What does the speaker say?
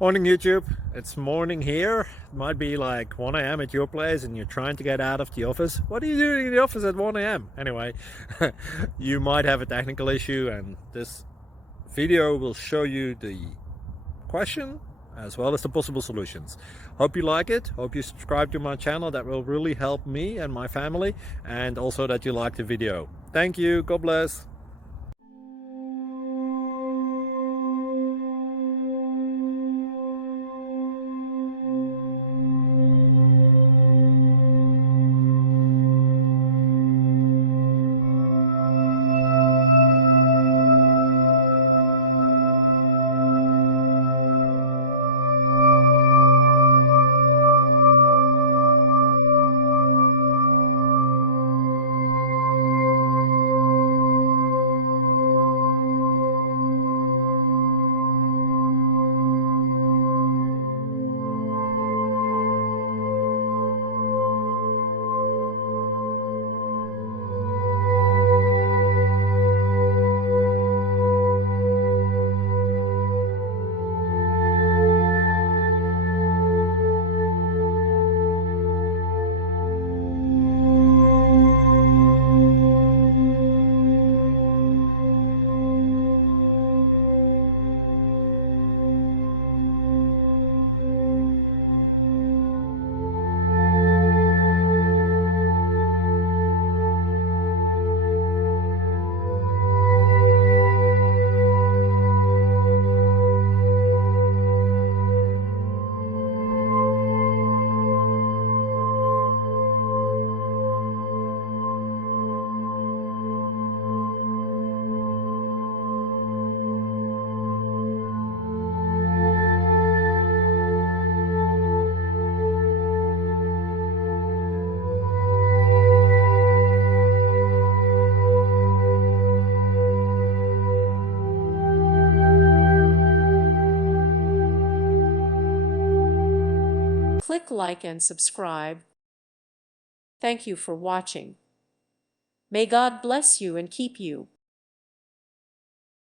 Morning YouTube, it's morning here. It might be like 1 a.m. at your place and you're trying to get out of the office. What are you doing in the office at 1 a.m.? Anyway, you might have a technical issue and this video will show you the question as well as the possible solutions. Hope you like it, hope you subscribe to my channel. That will really help me and my family, and also that you like the video. Thank you, God bless. Click like and subscribe. Thank you for watching. May God bless you and keep you.